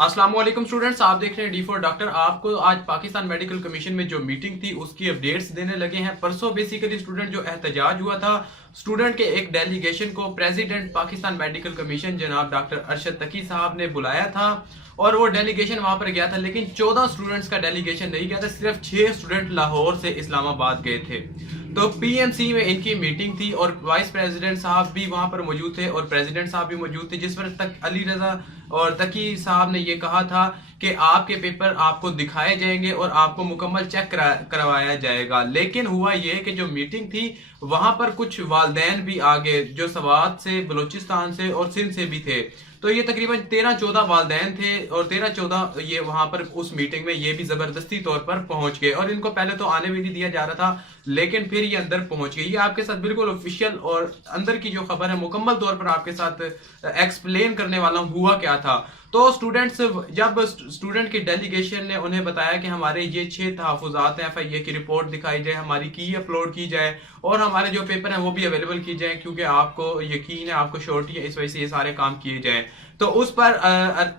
अस्सलाम वालेकुम स्टूडेंट्स, आप देख रहे हैं डी फॉर डॉक्टर। आपको आज पाकिस्तान मेडिकल कमीशन में जो मीटिंग थी उसकी अपडेट्स देने लगे हैं। परसों बेसिकली स्टूडेंट जो एहतजाज हुआ था, स्टूडेंट के एक डेलीगेशन को प्रेसिडेंट पाकिस्तान मेडिकल कमीशन जनाब डॉक्टर अरशद तकी साहब ने बुलाया था और वो डेलीगेशन वहां पर गया था, लेकिन 14 स्टूडेंट्स का डेलीगेशन नहीं गया था, सिर्फ 6 स्टूडेंट लाहौर से इस्लामाबाद गए थे। तो पीएमसी में इनकी मीटिंग थी और वाइस प्रेसिडेंट साहब भी वहां पर मौजूद थे और प्रेसिडेंट साहब भी मौजूद थे, जिस पर तक अली रजा और तकी साहब ने ये कहा था कि आपके पेपर आपको दिखाए जाएंगे और आपको मुकम्मल चेक करवाया जाएगा। लेकिन हुआ ये कि जो मीटिंग थी वहां पर कुछ वालदैन भी आ गए जो सवात से, बलूचिस्तान से और सिंध से भी थे। तो ये तकरीबन 13-14 वालदैन थे और 13-14 ये वहां पर उस मीटिंग में ये भी जबरदस्ती तौर पर पहुंच गए और इनको पहले तो आने भी नहीं दिया जा रहा था, लेकिन फिर ये अंदर पहुंच गए। ये आपके साथ बिल्कुल ऑफिशियल और अंदर की जो खबर है मुकम्मल तौर पर आपके साथ एक्सप्लेन करने वाला हूं हुआ क्या था। तो स्टूडेंट्स, जब स्टूडेंट की डेलीगेशन ने उन्हें बताया कि हमारे ये 6 तहफुजात हैं, एफआईए की रिपोर्ट दिखाई जाए, हमारी की अपलोड की जाए और हमारे जो पेपर हैं वो भी अवेलेबल की जाए, क्योंकि आपको यकीन है, आपको श्योरिटी है, इस वजह से ये सारे काम किए जाए। तो उस पर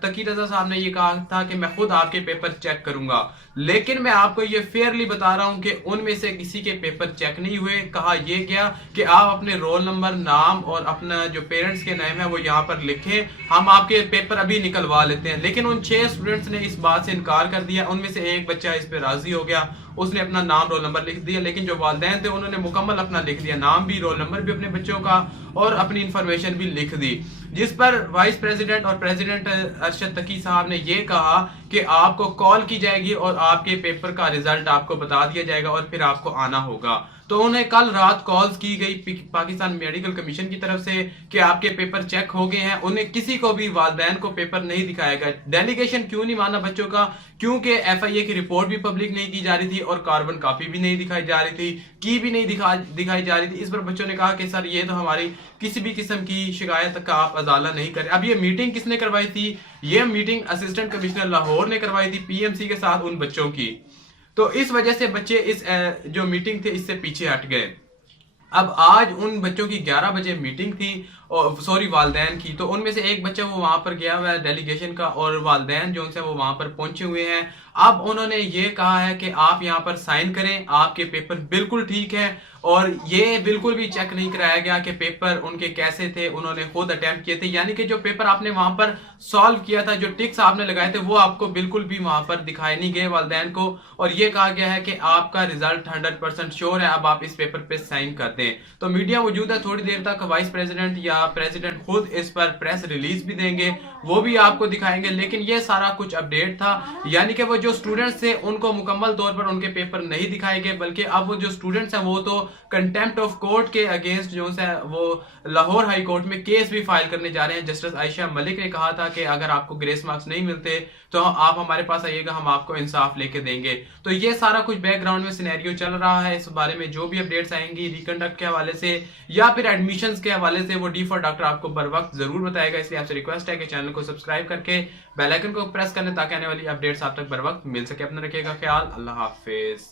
तकी रजा साहब ने ये कहा था कि मैं खुद आपके पेपर चेक करूंगा, लेकिन मैं आपको ये फेयरली बता रहा हूं कि उनमें से किसी के पेपर चेक नहीं हुए। कहा यह गया कि आप अपने रोल नंबर, नाम और अपना जो पेरेंट्स के नाम है वो यहाँ पर लिखें, हम आपके पेपर अभी निकलवा लेते हैं। लेकिन उन 6 स्टूडेंट्स ने इस बात से इनकार कर दिया। उनमें से एक बच्चा इस पर राजी हो गया, उसने अपना नाम, रोल नंबर लिख दिया, लेकिन जो वालिदैन थे उन्होंने मुकम्मल अपना लिख दिया, नाम भी, रोल नंबर भी अपने बच्चों का और अपनी इंफॉर्मेशन भी लिख दी। जिस पर वाइस प्रेसिडेंट और प्रेसिडेंट अरशद तकी साहब ने यह कहा कि आपको कॉल की जाएगी और आपके पेपर का रिजल्ट आपको बता दिया जाएगा और फिर आपको आना होगा। तो उन्हें कल रात कॉल्स की गई पाकिस्तान मेडिकल कमीशन की तरफ से कि आपके पेपर चेक हो गए हैं। उन्हें किसी को भी, वालिदैन को पेपर नहीं दिखाया गया। डेलीगेशन क्यों नहीं माना बच्चों का? क्योंकि एफआईए की रिपोर्ट भी पब्लिक नहीं की जा रही थी और कार्बन कॉपी भी नहीं दिखाई जा रही थी, की भी नहीं दिखाई जा रही थी। इस पर बच्चों ने कहा कि सर ये तो हमारी किसी भी किस्म की शिकायत का आप अजाला नहीं करें। अब ये मीटिंग किसने करवाई थी? ये मीटिंग असिस्टेंट कमिश्नर लाहौर ने करवाई थी पीएमसी के साथ उन बच्चों की। तो इस वजह से बच्चे इस जो मीटिंग थे इससे पीछे हट गए। अब आज उन बच्चों की 11 बजे मीटिंग थी, और सॉरी वालदैन की। तो उनमें से एक बच्चा वो वहां पर गया हुआ है डेलीगेशन का और वालदैन जो है वो वहां पर पहुंचे हुए हैं। अब उन्होंने ये कहा है कि आप यहाँ पर साइन करें, आपके पेपर बिल्कुल ठीक है। और ये बिल्कुल भी चेक नहीं कराया गया कि पेपर उनके कैसे थे, उन्होंने खुद अटेम्प्ट किए थे, यानी कि जो पेपर आपने वहां पर सॉल्व किया था, जो टिक्स आपने लगाए थे, वो आपको बिल्कुल भी वहां पर दिखाए नहीं गए वालदैन को। और ये कहा गया है कि आपका रिजल्ट 100% श्योर है, अब आप इस पेपर पे साइन कर दें। तो मीडिया मौजूद है, थोड़ी देर तक वाइस प्रेसिडेंट या प्रेसिडेंट खुद इस पर प्रेस रिलीज भी देंगे, वो भी आपको दिखाएंगे। लेकिन ये सारा कुछ अपडेट था, यानी कि वो जो स्टूडेंट्स थे उनको मुकम्मल तौर पर उनके पेपर नहीं दिखाए गए, बल्कि अब वो जो स्टूडेंट्स हैं वो तो कंटेम्प्ट ऑफ कोर्ट के अगेंस्ट जो है वो लाहौर हाई कोर्ट में केस भी फाइल करने जा रहे हैं। जस्टिस आयशा मलिक ने कहा था कि अगर आपको ग्रेस मार्क्स नहीं मिलते तो आप हमारे पास आइएगा, हम आपको इंसाफ लेके देंगे। तो ये सारा कुछ बैकग्राउंड में सिनेरियो चल रहा है। इस बारे में जो भी अपडेट्स आएंगी रिकंडक्ट के हवाले से या फिर एडमिशंस के हवाले से, वो डी फॉर डॉक्टर आपको बर वक्त जरूर बताएगा। इसलिए आपसे रिक्वेस्ट है कि चैनल को सब्सक्राइब करके बेल आइकन को प्रेस करने ताकि आने वाली अपडेट्स आप तक बर वक्त मिल सके। अपना रखिएगा ख्याल। अल्लाह हाफिज।